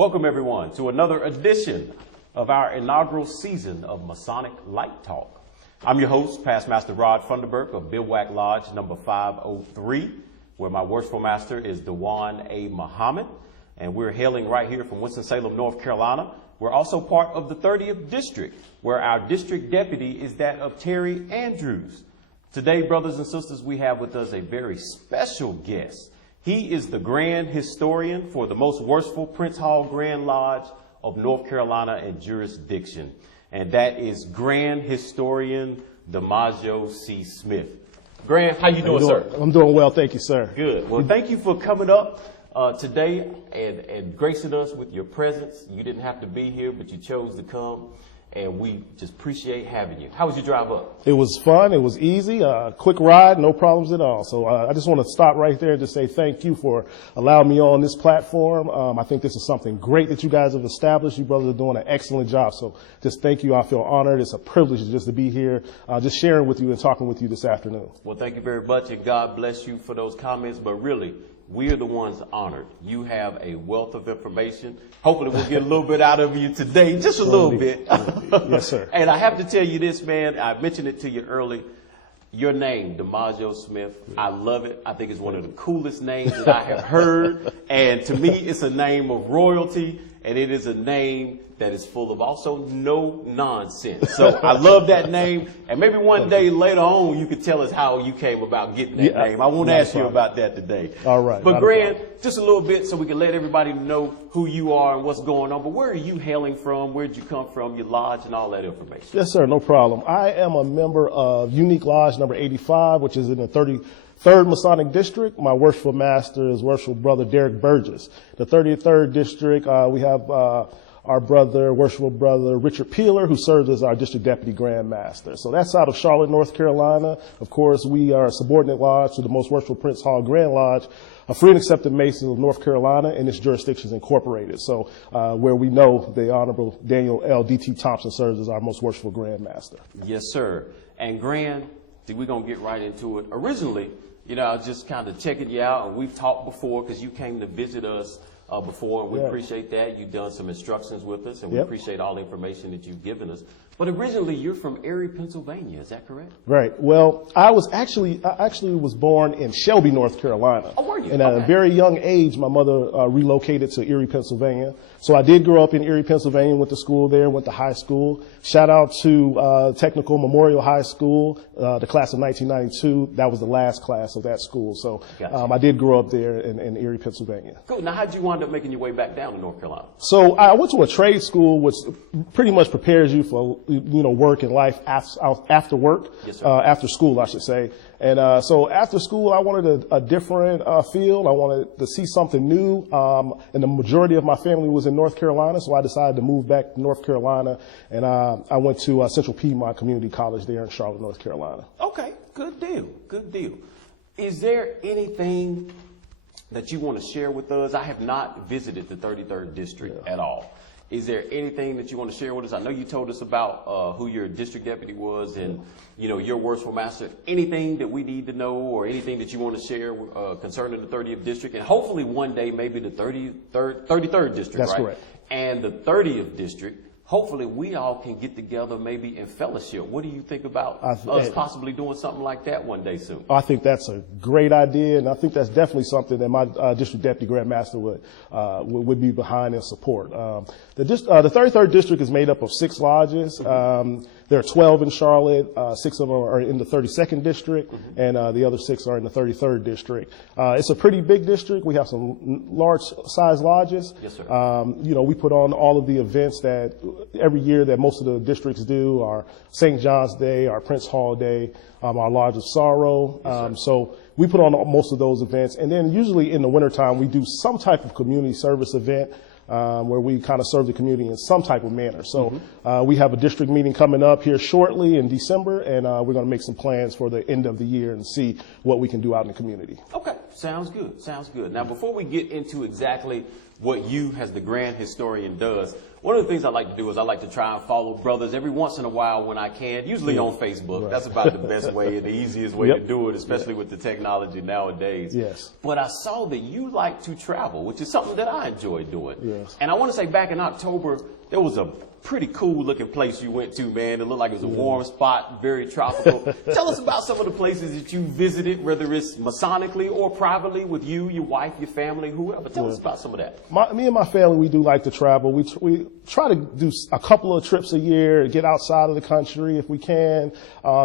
Welcome, everyone, to another edition of our inaugural season of Masonic Light Talk. I'm your host, past Master Rodney Funderburk of Bivouac Lodge number 503, where my worshipful master is Dewan A. Muhammad, and we're hailing right here from Winston-Salem, North Carolina. We're also part of the 30th District, where our district deputy is that of Terry Andrews. Today, brothers and sisters, we have with us a very special guest. He is the Grand Historian for the most worshipful Prince Hall Grand Lodge of North Carolina and jurisdiction. And that is Grand Historian Damajo C. Smith. Grand, how you doing, sir? I'm doing well, thank you, sir. Good. Well, thank you for coming up today and gracing us with your presence. You didn't have to be here, but you chose to come. And we just appreciate having you. How was your drive up? It was fun. It was easy. Quick ride, no problems at all. So I just want to stop right there and just say thank you for allowing me on this platform. I think this is something great that you guys have established. You brothers are doing an excellent job. So just thank you. I feel honored. It's a privilege just to be here, just sharing with you and talking with you this afternoon. Well, thank you very much, and God bless you for those comments. But really, we are the ones honored. You have a wealth of information. Hopefully we'll get a little bit out of you today, just a little bit. Yes, sir. And I have to tell you this, man. I mentioned it to you early. Your name, Damajo Smith, I love it. I think it's one of the coolest names that I have heard. And to me, it's a name of royalty, and it is a name that is full of also no nonsense. So I love that name. And maybe one day later on, you could tell us how you came about getting that name. I won't ask you about that today. All right. But Grand, just a little bit so we can let everybody know who you are and what's going on. But where are you hailing from? Where'd you come from? Your lodge and all that information. Yes, sir. No problem. I am a member of Unique Lodge number 85, which is in the 33rd Masonic District. My worshipful master is worshipful brother Derek Burgess. The 33rd District, we have our worshipful brother Richard Peeler, who serves as our district deputy grand master. So that's out of Charlotte, North Carolina. Of course, we are a subordinate lodge to the most worshipful Prince Hall Grand Lodge, a free and accepted Mason of North Carolina, and its jurisdiction is incorporated. So where we know the Honorable Daniel L. D.T. Thompson serves as our most worshipful grand master. Yes, sir. And Grand, we're going to get right into it. Originally, I was just kind of checking you out, and we've talked before because you came to visit us before, and we appreciate that. You've done some instructions with us, and we appreciate all the information that you've given us. But originally, you're from Erie, Pennsylvania. Is that correct? Right. Well, I actually was born in Shelby, North Carolina. Oh, were you? And at a very young age, my mother relocated to Erie, Pennsylvania. So I did grow up in Erie, Pennsylvania, went to school there, went to high school. Shout out to Technical Memorial High School, the class of 1992. That was the last class of that school. So I did grow up there in Erie, Pennsylvania. Cool. Now, how'd you wind up making your way back down to North Carolina? So I went to a trade school, which pretty much prepares you for work and life after work, after school, I should say. And so after school, I wanted a different field. I wanted to see something new. And the majority of my family was in North Carolina, so I decided to move back to North Carolina. And I went to Central Piedmont Community College there in Charlotte, North Carolina. Okay, good deal, good deal. Is there anything that you want to share with us? I have not visited the 33rd District at all. Is there anything that you want to share with us? I know you told us about who your district deputy was and, your worshipful master. Anything that we need to know or anything that you want to share concerning the 30th District? And hopefully one day maybe the 33rd District, That's right? correct. And the 30th District. Hopefully we all can get together maybe in fellowship. What do you think about us possibly doing something like that one day soon? I think that's a great idea, and I think that's definitely something that my district deputy grand master would be behind and support. The 33rd District is made up of 6 lodges. There are 12 in Charlotte. 6 of them are in the 32nd District, and the other 6 are in the 33rd District. It's a pretty big district. We have some large-sized lodges. Yes, sir. We put on all of the events that every year that most of the districts do, our St. John's Day, our Prince Hall Day, our Lodge of Sorrow. So we put on most of those events. And then usually in the wintertime, we do some type of community service event where we kind of serve the community in some type of manner. So we have a district meeting coming up here shortly in December, and we're going to make some plans for the end of the year and see what we can do out in the community. Okay. sounds good. Sounds good. Now, before we get into exactly what you as the Grand Historian does, one of the things I like to do is I like to try and follow brothers every once in a while when I can, usually on Facebook. Right. That's about the best way and the easiest way to do it, especially with the technology nowadays. Yes. But I saw that you like to travel, which is something that I enjoy doing. Yes. And I want to say back in October, there was a pretty cool looking place you went to, man. It looked like it was a warm spot, very tropical. Tell us about some of the places that you visited, whether it's Masonically or privately with you, your wife, your family, whoever. Tell us about some of that. Me and my family, we do like to travel. We try to do a couple of trips a year, get outside of the country if we can,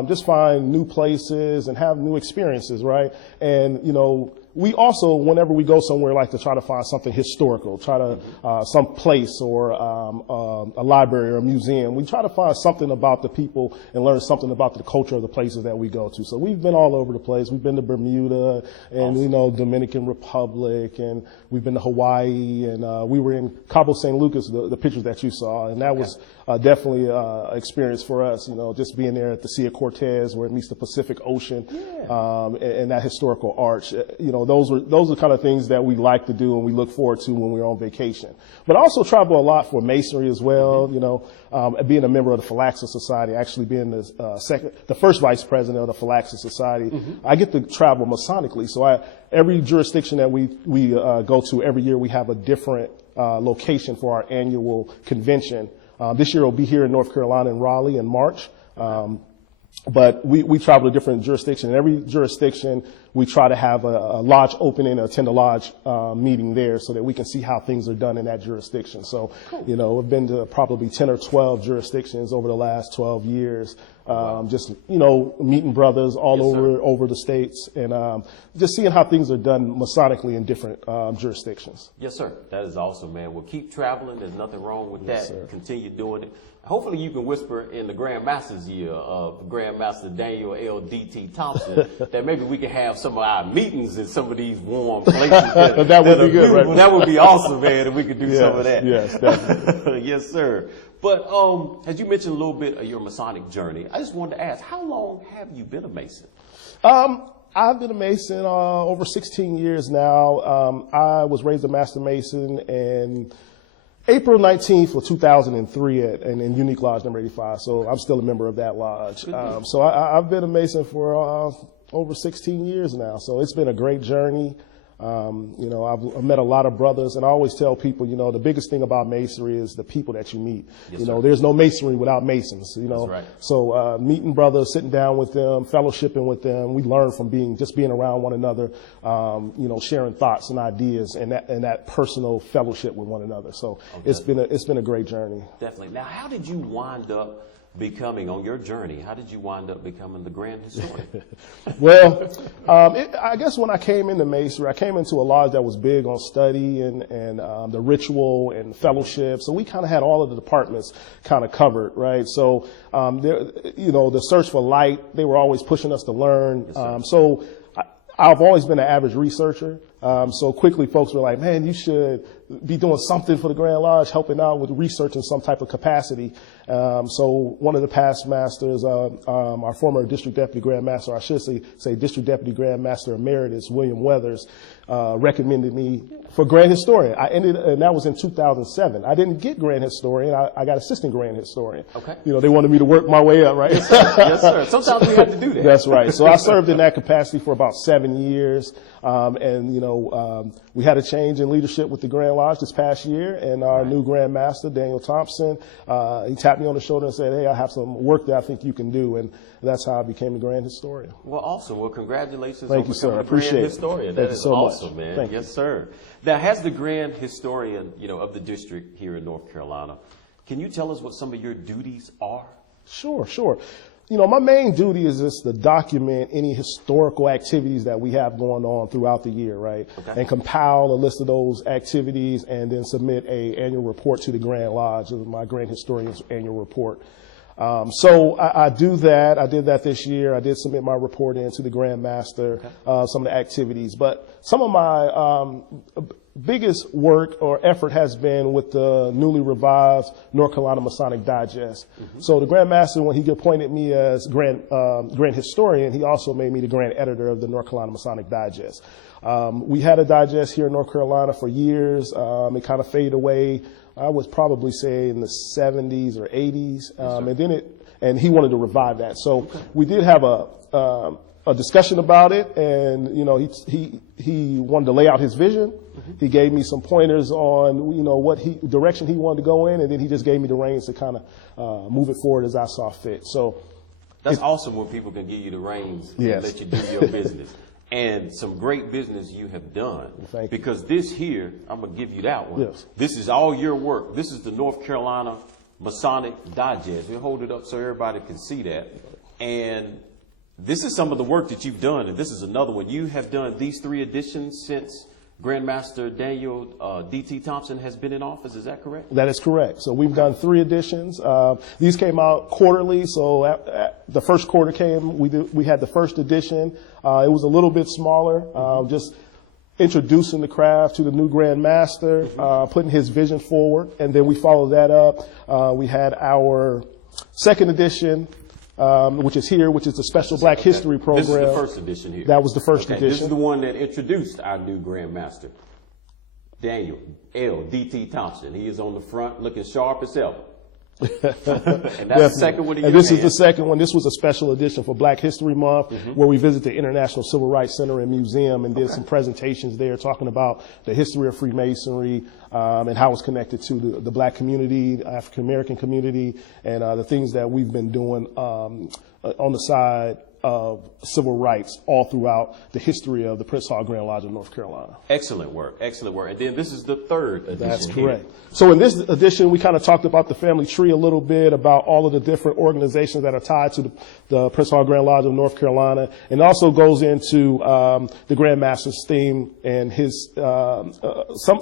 just find new places and have new experiences, right? And, you know, we also, whenever we go somewhere, like to try to find something historical, try to, some place or a library or a museum. We try to find something about the people and learn something about the culture of the places that we go to. So we've been all over the place. We've been to Bermuda and, you know, Dominican Republic, and we've been to Hawaii, and we were in Cabo San Lucas, the pictures that you saw, and that was definitely an experience for us, you know, just being there at the Sea of Cortez where it meets the Pacific Ocean, and that historical arch. You know, those are kind of things that we like to do and we look forward to when we're on vacation. But I also travel a lot for masonry as well, you know, being a member of the Philaxis Society, actually being the first vice president of the Philaxis Society. I get to travel Masonically. So every jurisdiction that we go to every year, we have a different location for our annual convention. This year will be here in North Carolina in Raleigh in March. But we travel to different jurisdictions. In every jurisdiction, we try to have a lodge opening, attend a lodge meeting there so that we can see how things are done in that jurisdiction. So, you know, we've been to probably 10 or 12 jurisdictions over the last 12 years. Just, you know, meeting brothers all over the states and just seeing how things are done Masonically in different jurisdictions. Yes, sir. That is awesome, man. Well, keep traveling. There's nothing wrong with that. Sir. Continue doing it. Hopefully you can whisper in the Grand Master's year of Grand Master Daniel L.D.T. Thompson that maybe we can have some of our meetings in some of these warm places. That would be good, right? That would be awesome, man, if we could do some of that. Yes, definitely. Yes, sir. But as you mentioned a little bit of your Masonic journey, I just wanted to ask, how long have you been a Mason? I've been a Mason over 16 years now. I was raised a Master Mason in April 19th of 2003 in Unique Lodge number 85. So I'm still a member of that lodge. So I've been a Mason for over 16 years now. So it's been a great journey. You know, I've met a lot of brothers, and I always tell people, you know, the biggest thing about masonry is the people that you meet. Yes, you know, there's no masonry without Masons, you know. That's right. So meeting brothers, sitting down with them, fellowshipping with them, we learn from being around one another, you know, sharing thoughts and ideas and that personal fellowship with one another. So it's been a great journey. Definitely. Now, how did you wind up becoming, on your journey, how did you wind up becoming the Grand Historian? Well, I guess when I came into Masonry, I came into a lodge that was big on study and the ritual and fellowship. So we kind of had all of the departments kind of covered, right? So, you know, the search for light, they were always pushing us to learn. Yes, so I've always been an average researcher. So quickly folks were like, man, you should be doing something for the Grand Lodge, helping out with research in some type of capacity. So one of the past masters, our former District Deputy Grand Master, I should say District Deputy Grand Master Emeritus, William Weathers, recommended me for Grand Historian. And that was in 2007. I didn't get Grand Historian. I got Assistant Grand Historian. Okay. You know, they wanted me to work my way up, right? Yes, sir. Yes, sir. Sometimes we have to do that. That's right. So I served in that capacity for about 7 years. And, you know, we had a change in leadership with the Grand Lodge this past year, and our new Grand Master, Daniel Thompson, he tapped me on the shoulder and said, hey, I have some work that I think you can do, and that's how I became a Grand Historian. Well, awesome. Well, congratulations on becoming a Grand Historian. That is so awesome, much. Man. Yes, sir. Now, as the Grand Historian, you know, of the district here in North Carolina, can you tell us what some of your duties are? Sure. You know, my main duty is just to document any historical activities that we have going on throughout the year, right? Okay. And compile a list of those activities and then submit an annual report to the Grand Lodge, my Grand Historian's annual report. So I do that. I did that this year. I did submit my report in to the Grand Master, some of the activities. But some of my biggest work or effort has been with the newly revised North Carolina Masonic Digest. So the Grand Master, when he appointed me as Grand Historian, he also made me the Grand Editor of the North Carolina Masonic Digest. We had a digest here in North Carolina for years. It kind of faded away, I would probably say in the 70s or 80s. And he wanted to revive that. So we did have a discussion about it, and he wanted to lay out his vision. He gave me some pointers on what direction he wanted to go in, and then he just gave me the reins to kind of move it forward as I saw fit. So that's awesome when people can give you the reins and let you do your business. And some great business you have done. Thank you. Because this here, I'm going to give you that one. Yes. This is all your work. This is the North Carolina Masonic Digest. We hold it up so everybody can see that. And this is some of the work that you've done, and this is another one. You have done these 3 editions since Grandmaster Daniel D.T. Thompson has been in office. Is that correct? That is correct. So we've done 3 editions. These came out quarterly. So the first quarter came, we had the first edition. It was a little bit smaller, just introducing the craft to the new Grand Master, putting his vision forward, and then we followed that up. We had our second edition, which is here, which is the special Black History program. This is the first edition here. That was the first edition. This is the one that introduced our new Grand Master, Daniel L. D.T. Thompson. He is on the front looking sharp as hell. And that's the second one. And this is the second one. This was a special edition for Black History Month, where we visited the International Civil Rights Center and Museum and did some presentations there talking about the history of Freemasonry and how it's connected to the Black community, African American community, and the things that we've been doing on the side of civil rights all throughout the history of the Prince Hall Grand Lodge of North Carolina. Excellent work, excellent work. And then this is the third edition. That's correct. So in this edition, we kind of talked about the family tree a little bit, about all of the different organizations that are tied to the Prince Hall Grand Lodge of North Carolina, and also goes into the Grand Master's theme and his some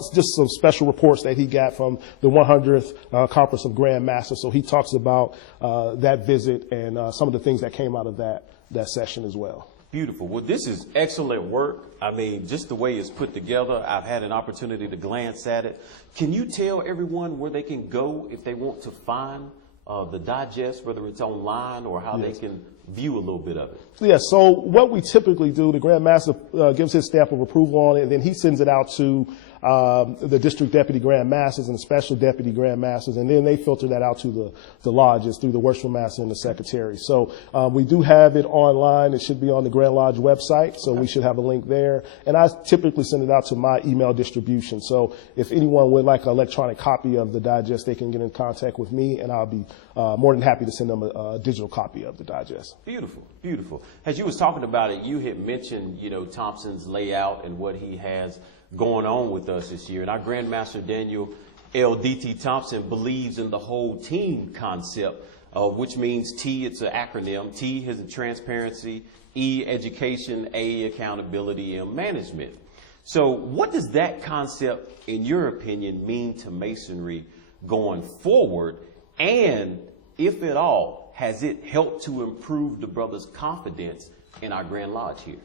special reports that he got from the 100th Conference of Grand Masters. So he talks about that visit and some of the things that came out of that session as well. Beautiful. Well, this is excellent work. I mean, just the way it's put together, I've had an opportunity to glance at it. Can you tell everyone where they can go if they want to find the digest, whether it's online or how they can view a little bit of it? Yeah, so what we typically do, the Grand Master gives his stamp of approval on it, and then he sends it out to the district deputy Grand Masters and the special deputy Grand Masters, and then they filter that out to the lodges through the worshipful master and the secretary. So we do have it online. It should be on the Grand Lodge website, so we should have a link there. And I typically send it out to my email distribution. So if anyone would like an electronic copy of the digest, they can get in contact with me, and I'll be more than happy to send them a digital copy of the digest. Beautiful, beautiful. As you was talking about it, you had mentioned, Thompson's layout and what he has going on with us this year. And our Grandmaster Daniel L. D.T. Thompson believes in the whole team concept, which means T, it's an acronym. T is transparency, E, education, A, accountability, M, management. So what does that concept, in your opinion, mean to Masonry going forward? And if at all, has it helped to improve the brothers' confidence in our Grand Lodge here?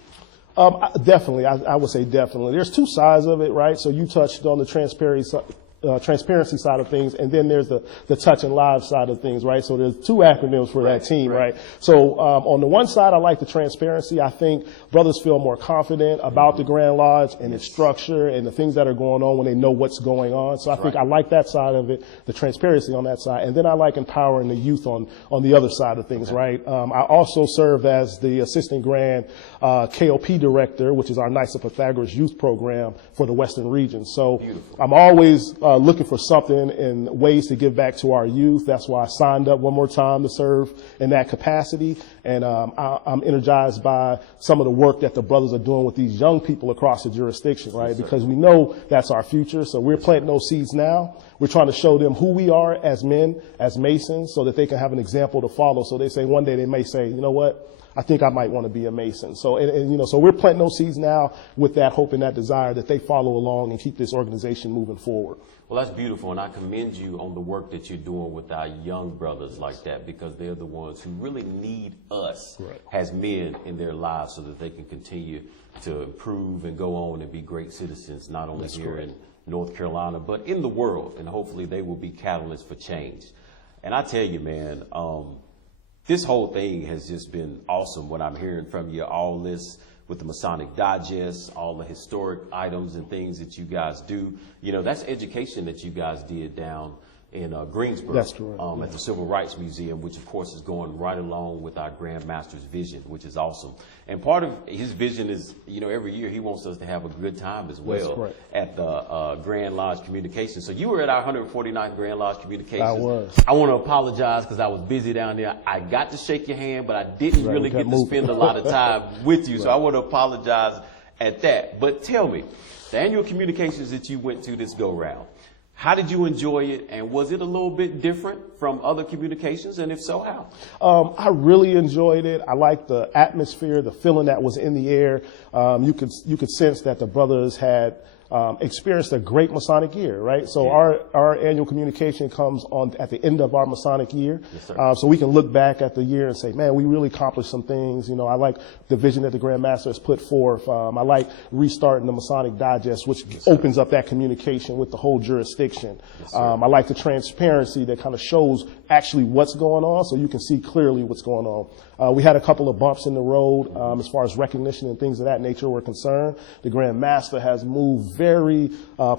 Definitely. I would say definitely. There's 2 sides of it, right? So you touched on the transparency side of things, and then there's the touch and live side of things, right? So there's 2 acronyms for that team, right? So on the one side, I like the transparency. I think brothers feel more confident about the Grand Lodge and its structure and the things that are going on when they know what's going on. So I think I like that side of it, the transparency on that side. And then I like empowering the youth on the other side of things, right? I also serve as the assistant Grand KOP director, which is our Knights of Pythagoras youth program for the Western region. So I'm always looking for something and ways to give back to our youth. That's why I signed up one more time to serve in that capacity. And I'm energized by some of the work that the brothers are doing with these young people across the jurisdiction, right? Because we know that's our future. So we're planting those seeds now. we're trying to show them who we are as men, as Masons, so that they can have an example to follow. So they say one day they may say, you know what, I think I might want to be a Mason. So, and so we're planting those seeds now with that hope and that desire that they follow along and keep this organization moving forward. Well, that's beautiful, and I commend you on the work that you're doing with our young brothers like that, because they're the ones who really need us as men in their lives so that they can continue to improve and go on and be great citizens, not only here in North Carolina, but in the world, and hopefully they will be catalysts for change. And I tell you, man, this whole thing has just been awesome. What I'm hearing from you, all this with the Masonic Digest, all the historic items and things that you guys do. You know, that's education that you guys did down in Greensboro. That's correct. At the Civil Rights Museum, which of course is going right along with our Grand Master's vision, which is awesome. And part of his vision is, you know, every year he wants us to have a good time as well at the Grand Lodge Communications. So you were at our 149th Grand Lodge Communications. I was. I want to apologize because I was busy down there. I got to shake your hand, but I didn't really get to spend a lot of time with you. So I want to apologize at that. But tell me, the annual communications that you went to this go round, how did you enjoy it, and was it a little bit different from other communications, and if so, how? I really enjoyed it. I liked the atmosphere, the feeling that was in the air. You could sense that the brothers had experienced a great Masonic year, right? So our annual communication comes on at the end of our Masonic year. Yes, sir. So we can look back at the year and say, man, we really accomplished some things. You know, I like the vision that the Grand Master has put forth. I like restarting the Masonic Digest, which opens up that communication with the whole jurisdiction. Yes, I like the transparency that kind of shows actually what's going on, so you can see clearly what's going on. We had a couple of bumps in the road as far as recognition and things of that nature were concerned. The Grand Master has moved very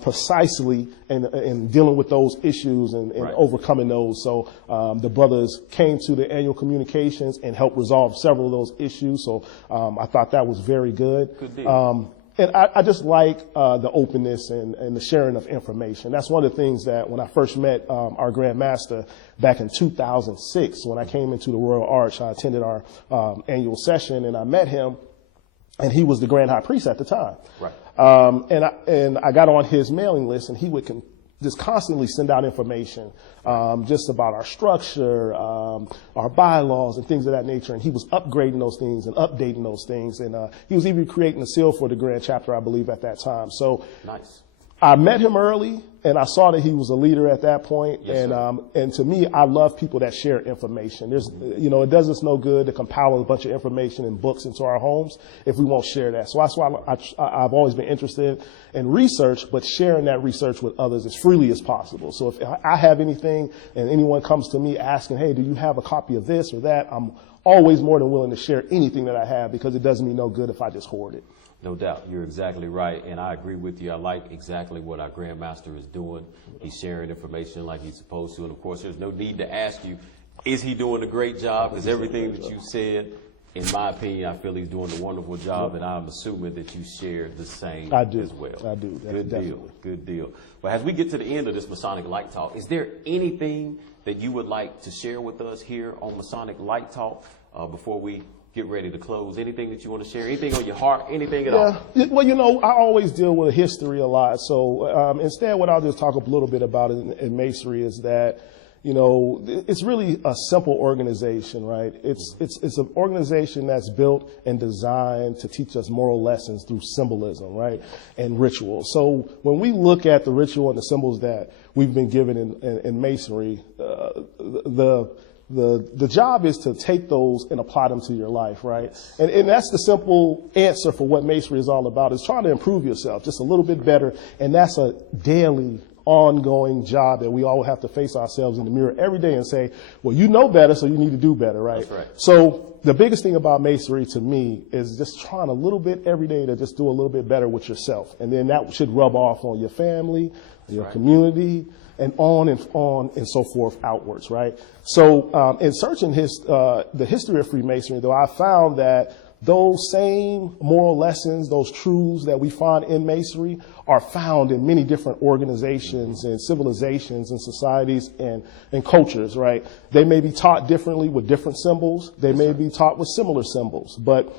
precisely in dealing with those issues and overcoming those. So the brothers came to the annual communications and helped resolve several of those issues. So I thought that was very good. Good deal. And I just like the openness and the sharing of information. That's one of the things that when I first met our Grand Master back in 2006, when I came into the Royal Arch, I attended our annual session and I met him, and he was the Grand High Priest at the time. Right. And I got on his mailing list, and he would just constantly send out information just about our structure, our bylaws, and things of that nature. And he was upgrading those things and updating those things. And he was even creating a seal for the Grand Chapter, I believe, at that time. So nice. I met him early, and I saw that he was a leader at that point. Yes, and to me, I love people that share information. There's, you know, it does us no good to compile a bunch of information and books into our homes if we won't share that. So that's why I've always been interested in research, but sharing that research with others as freely as possible. So if I have anything and anyone comes to me asking, hey, do you have a copy of this or that? I'm always more than willing to share anything that I have, because it does me no good if I just hoard it. No doubt. You're exactly right. And I agree with you. I like exactly what our Grand Master is doing. He's sharing information like he's supposed to. And of course, there's no need to ask you, is he doing a great job? Because everything that you said, in my opinion, I feel he's doing a wonderful job. And I'm assuming that you share the same as well. I do. Good definitely. deal. Good deal. But as we get to the end of this Masonic Light Talk, is there anything that you would like to share with us here on Masonic Light Talk before we get ready to close? Anything that you want to share? Anything on your heart? Anything at all? Well, you know, I always deal with history a lot. So instead, what I'll just talk a little bit about in Masonry is that, you know, it's really a simple organization, right? It's an organization that's built and designed to teach us moral lessons through symbolism, right, and ritual. So when we look at the ritual and the symbols that we've been given in Masonry, the job is to take those and apply them to your life, right? And that's the simple answer for what Masonry is all about, is trying to improve yourself just a little bit better. And that's a daily, ongoing job that we all have to face ourselves in the mirror every day and say, well, you know better, so you need to do better, right? That's right. So the biggest thing about Masonry to me is just trying a little bit every day to just do a little bit better with yourself. And then that should rub off on your family, your community, and on and so forth outwards, right? So in searching the history of Freemasonry, though, I found that those same moral lessons, those truths that we find in Masonry are found in many different organizations and civilizations and societies and cultures, right? They may be taught differently with different symbols. They may be taught with similar symbols. But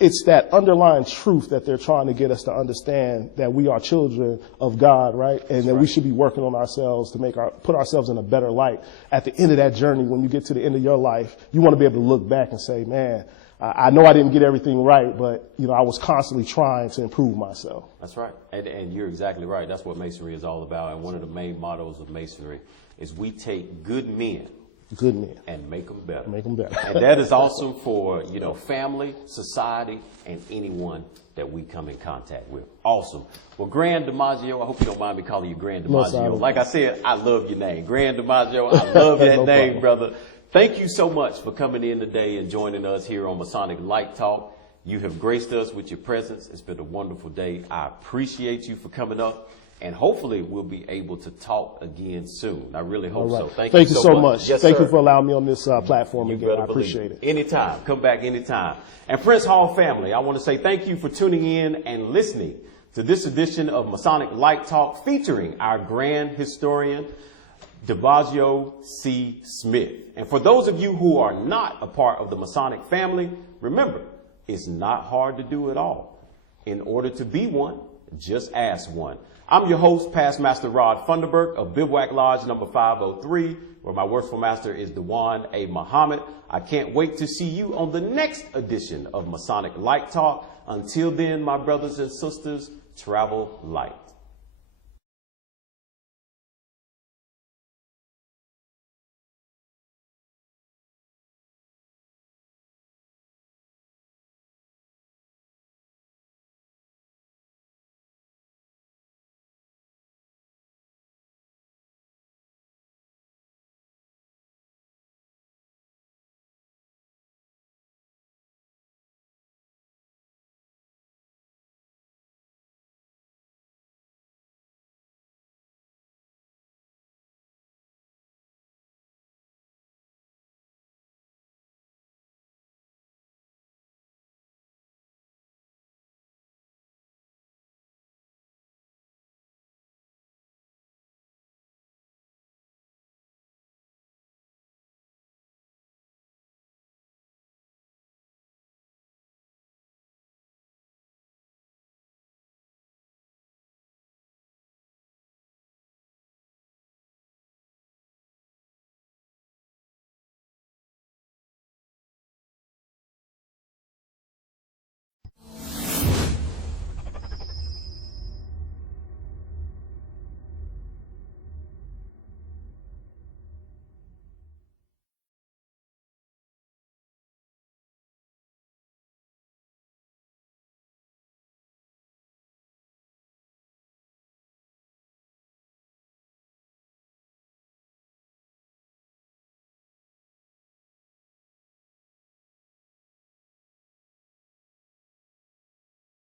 it's that underlying truth that they're trying to get us to understand, that we are children of God, right? And that we should be working on ourselves to put ourselves in a better light. At the end of that journey, when you get to the end of your life, you want to be able to look back and say, man, I know I didn't get everything right, but I was constantly trying to improve myself. That's right. And you're exactly right. That's what Masonry is all about. And one of the main mottos of Masonry is we take good men and make them better. Make them better. And that is awesome for, family, society, and anyone that we come in contact with. Awesome. Well, Grand Damajo, I hope you don't mind me calling you Grand Damajo. Like I said, I love your name. Grand Damajo, I love that name, brother. Thank you so much for coming in today and joining us here on Masonic Light Talk. You have graced us with your presence. It's been a wonderful day. I appreciate you for coming up. And hopefully we'll be able to talk again soon. I really hope so. Thank you so much. Yes, Thank you for allowing me on this platform again. I appreciate it. Anytime. Come back anytime. And Prince Hall family, I want to say thank you for tuning in and listening to this edition of Masonic Light Talk featuring our Grand Historian Damajo C. Smith. And for those of you who are not a part of the Masonic family, remember, it's not hard to do it all. In order to be one, just ask one. I'm your host, Past Master Rodney Funderburk of Bivouac Lodge number 503, where my worshipful master is Dewan A. Muhammad. I can't wait to see you on the next edition of Masonic Light Talk. Until then, my brothers and sisters, travel light.